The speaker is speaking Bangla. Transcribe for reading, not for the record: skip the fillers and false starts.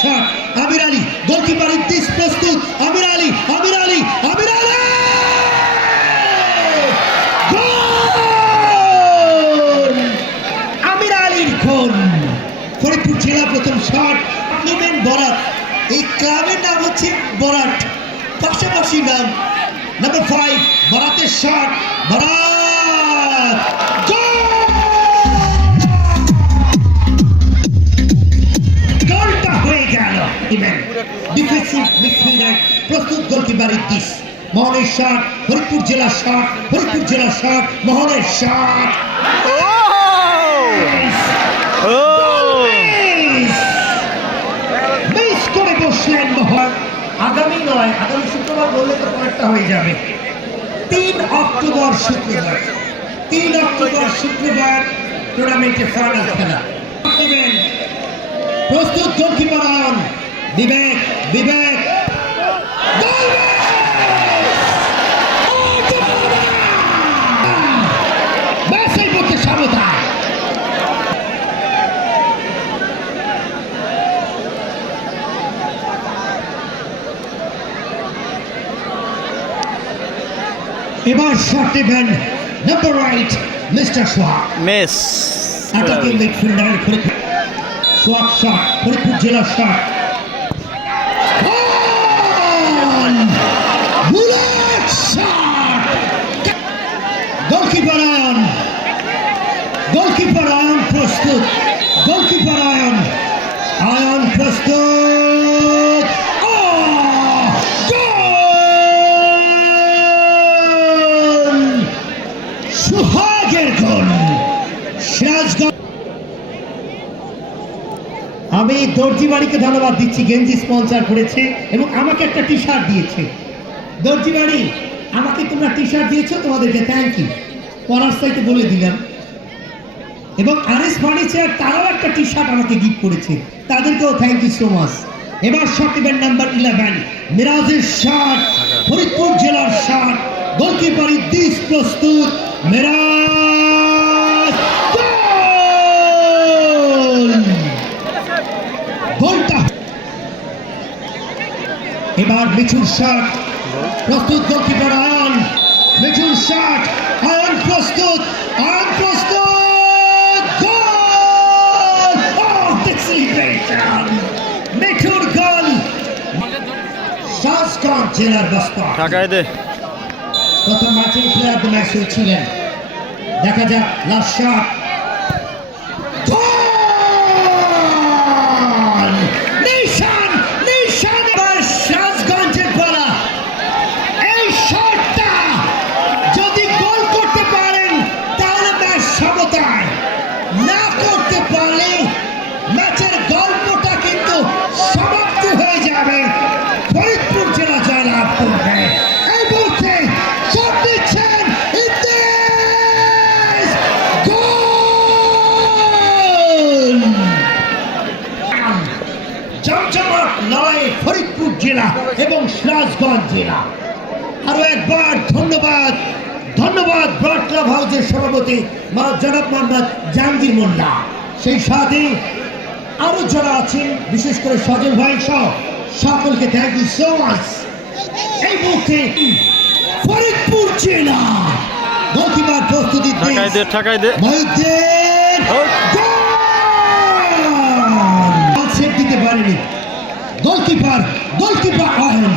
শট আমির আলী গোলকিপার ইদ্দিস প্রস্তুত আমির আলী আমির আলী আমির আলী আমির আলীর গোল ফরিদপুর জেলা প্রথম শট নিবেন বরাত এই ক্লাবের নাম হচ্ছে বরাট পাশাপাশি নাম নাম্বার 5 বরাতের শট বরাত গোলটা হয়ে গেল ডিফেন্সিভ মিডফিল্ডার প্রস্তুত গোলকিপার ইদ্দিস মোহনের শট ফরিদপুর জেলার শট ফরিদপুর জেলার শট মোহনের শট মিস করে বসলেন মোহন আগামী নয় আগামী শুক্রবার বললে তো পরেরটা হয়ে যাবে 3 অক্টোবর শুক্রবার 3 অক্টোবর শুক্রবার টুর্নামেন্টের ফাইনাল খেলা প্রস্তুত গোলকিপার আয়ন বিবেক বিবেক ব্যাসের মধ্যে সমতা এবার শট নেবেন নাম্বার 8 মিস্টার সোহাগ মিস অ্যাটাকিং মিডফিল্ডার সোহাগ শট ফরিদপুর জেলার shot bullet shot goalkeeper ion প্রস্তুত গোলকিপার আয়ন প্রস্তুত সোহাগের গোল সিরাজগঞ্জ আমি দর্জি বাড়িকে ধন্যবাদ দিচ্ছি গেঞ্জি স্পন্সর করেছে এবং আমাকে একটা টি শার্ট দিয়েছে দর্জি বাড়ি আমাকে তোমরা টি শার্ট দিয়েছো তোমাদেরকে থ্যাংক ইউ পরার সাইতে বলে দিলাম এবং আরএস ফার্নিচার তারাও একটা টি শার্ট আমাকে গিফট করেছে তাদেরকেও থ্যাংক ইউ সো মাচ এবার শট নেবেন নাম্বার 11 মিরাজের শট ফরিদপুর জেলার শট গোলকিপার ইদ্দিস প্রস্তুত মিরাজ গোলটা এবার মিঠুর শট প্রস্তুত গোলকিপার আয়ন মিঠুর শট আয়ন প্রস্তুত মিঠুর গোল সিরাজগঞ্জ জেলার বস্তা ঢাকায় দে প্রথম ম্যাচে প্লেয়ার অফ দ্য ম্যাচ হয়েছিলেন দেখা যাক লাস্ট শট সিরাজগঞ্জের বলা এই শটটা যদি গোল করতে পারেন তাহলে ম্যাচ সমতায় না করতে পারলে ম্যাচের গল্পটা কিন্তু সমাপ্তি হয়ে যাবে ফরিদপুর জেলা জয়লাভ করবে এই মুহূর্তে শট দিচ্ছেন ইদ্দিস গোল জমজমাট লড়াই ফরিদপুর জেলা এবং সিরাজগঞ্জ জেলা আরো একবার ধন্যবাদ ব্রড ক্লাব হাউসের সভাপতি জনাব মোহাম্মদ জাহাঙ্গীর মোল্লা সেই সাথে আরো যারা আছেন বিশেষ করে সজল ভাই সহ সকলকে থ্যাংক ইউ সো মাচ এই মুহূর্তে ফরিদপুর জেলা গোলকিপার প্রস্তুতি ঢাকায় দে মহিউদ্দিন গোল সেভ দিতে পারেনি গোলকিপার আয়ন